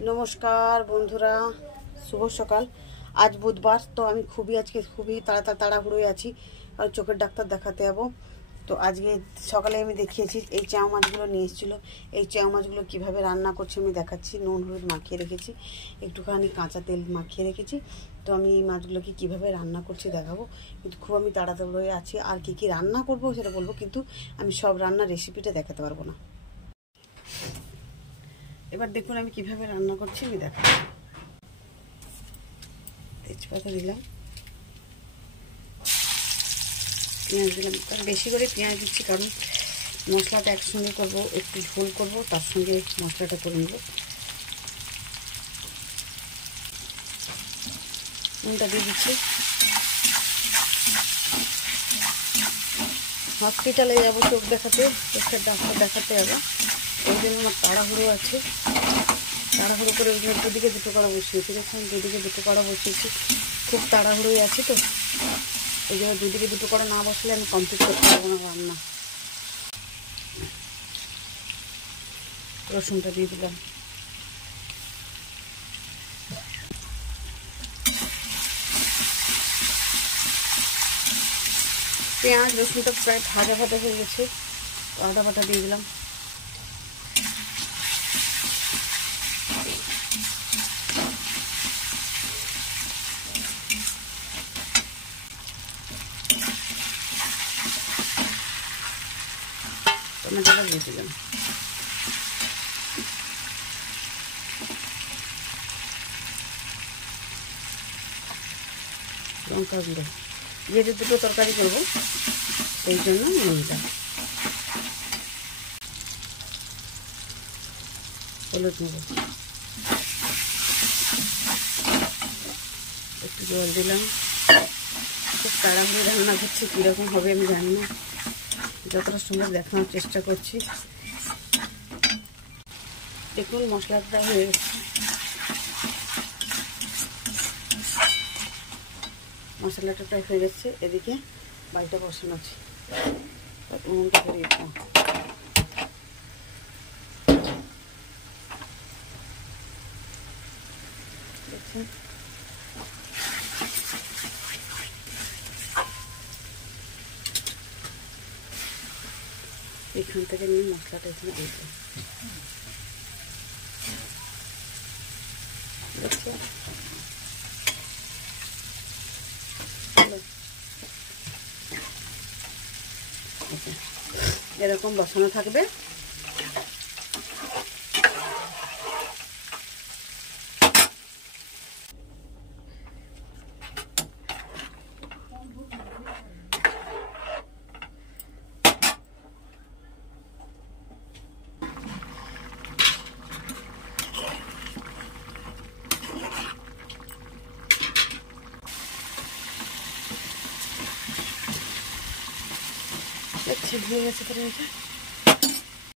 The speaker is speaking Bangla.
नमस्कार बंधुरा शुभ सकाल। आज बुधवार तो आमी आजके खूबी ताड़ाहुड़ोय आछि और चोखेर डाक्तार देखाते जाबो। तो आजके सकाले आमी देखिएछि এই চাও মাছগুলো নিয়ে এসেছিল। এই চাও মাছগুলো কিভাবে রান্না করছি আমি দেখাচ্ছি। নুন হলুদ মাখিয়ে রেখেছি, একটুখানি কাঁচা তেল মাখিয়ে রেখেছি। তো আমি এই মাছগুলোকে কিভাবে রান্না করছি দেখাবো। কিন্তু খুব আমি তাড়াতাড়ি আছি, আর কি কি রান্না করব সেটা বলবো, কিন্তু আমি সব রান্নার রেসিপিটা দেখাতে পারবো না। এবার দেখুন আমি কিভাবে রান্না করছি আমি দেখাচ্ছি। তেজপাতা দিলাম, পেঁয়াজ দিলাম। বেশি করে পেঁয়াজ দিচ্ছি কারণ মশলাটা একসঙ্গে করব, একটু ঝোল করব, তার সঙ্গে মশলাটা করে নেব। নুনটা দিয়ে দিচ্ছি। হসপিটালে যাবো চোখ দেখাতে, চোখের ডাক্তার দেখাতে যাবো। ওই জন্য আমার তাড়াহুড়ো আছে, তাড়াহুড়ো করে ওই জন্য দুদিকে দুটো কড়া বসিয়েছি। দেখুন দুদিকে দুটো কড়া বসিয়েছি, খুব তাড়াহুড়োই আছে। তো ওই জন্য দুদিকে দুটো কড়া না বসলে আমি কমপ্লিট করতে পারবো না রান্না। রসুনটা দিয়ে দিলাম, পেঁয়াজ রসুনটা প্রায় ভাজা ভাজা হয়ে গেছে। আদা বাটা দিয়ে দিলাম, টমেটোটা দিয়ে দিলাম, লঙ্কা গুঁড়ো। যেহেতু দুটো তরকারি করবো সেই জন্য নিয়ে নিলাম। হলুদ নেব, একটু জল দিলাম। খুব তাড়াহুড়ো রান্না করছি, কীরকম হবে আমি জানি না, যতটা সম্ভব দেখানোর চেষ্টা করছি। দেখুন মশলাটা হয়ে গেছে, মশলাটা প্রায় হয়ে গেছে। এদিকে বাড়িটা বসানো আছে, উনুনটা করে দিতাম। দেখছেন এখান থেকে নিয়ে মশলাটা এখানে দিয়ে দেবো। দেখছেন এরকম বসানো থাকবে। হয়ে গেছে তরকারিটা।